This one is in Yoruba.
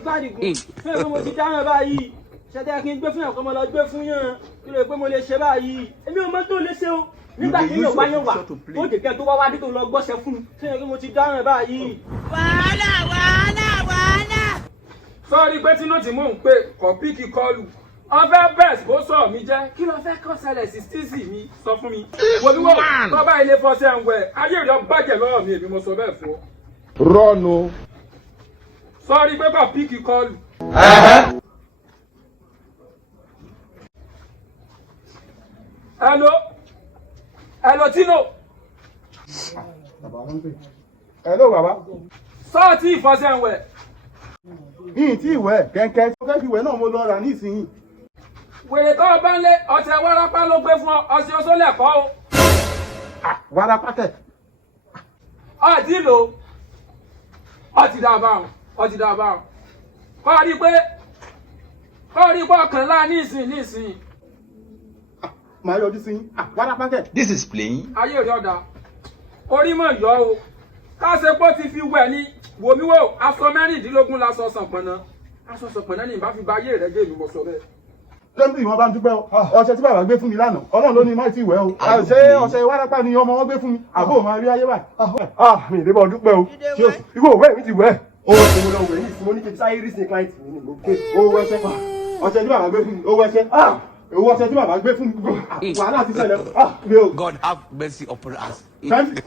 ti gbádìgún fún èpè mo ti dáhùn báyìí ṣẹ́tẹ́ kí n gbé fún yàn kọ́ mo lọ gbé fún yàn kí ló pé mo lè ṣe báyìí èmi ò mọ̀ tó lè ṣe o nígbà tí yóò wáyé wà ó jẹ̀kẹ́ tó wá wá dé tó lọ gbọ́sẹ̀ fún mi ṣé yẹn kí mo ti dáhùn báyìí. wàhálà. sọ́ọ́rí pé tinú tí mò ń pè kọ́ píkì kọlù ọfẹ́ bẹ́ẹ̀sì bó sọ mí jẹ́ kí ló fẹ́ kọ́ ṣẹlẹ̀ sí stíìsì mi sọ fún mi. wòlúwò tọ́ba ilé fọṣẹ́ ń wẹ̀ ayé rẹ̀ bàjẹ́ lọ́wọ́ mi èmi mo sọ bẹ́ẹ̀ fún ọ. rọ́ọ̀nù. sọ́ọ́rí pé kọ́ píkì kọlù. hello Tino. hello bàbá. sọ́ọ̀tì ìfọṣẹ́ ń wẹ̀. yìí tí ìwẹ̀ kẹ̀kẹ́ tó fẹ́ fi wẹ̀ náà mo lọ rà nísìnyí. wèrè tó o bá ń lé ọṣẹ wárápá ló gbé fún ọ ọṣẹ oṣó lẹ̀kọ́ o. wárápá kẹ̀. ọtí lò ọtí dàbà kọ́ ọ rí pé ọkàn ńlá nísìn. màá yọjú sí wárápá kẹ̀. This is plain. ayé rẹ̀ ọ̀dà orí mọ̀ yọ o káṣepọ̀ ti fi wẹ̀ ní wòmíwò aṣọ mẹ́rìndínlógún lásọ sànpọ̀nà ní ìbá fi ba ayé rẹ̀ dé ìlú mọ̀ṣọ́ bẹ́ẹ̀. tẹ́ḿpì wọn bá ń dúpẹ́ o ọṣẹ tí bàbá gbé fún mi lánàá ọlọ́run ló ní má ti wẹ̀ o ṣé ọṣẹ wárápá ni ọmọ wọn gbé fún mi àbó máa rí ayé báyìí. mi ìdébọ̀ dúpẹ́ o ìwọ òwe mi ti wẹ̀. ó ti mo lọ wẹ̀ yìí mo ní kí n sáyé rí sí client mi ni mo ké. owó ẹṣẹ ọṣẹ tí bàbá gbé fún mi owó ẹṣẹ owó ọṣẹ tí bàbá gbé fún mi wàhálà ti ṣẹlẹ̀ mi o. God have mercy upon us. Candy.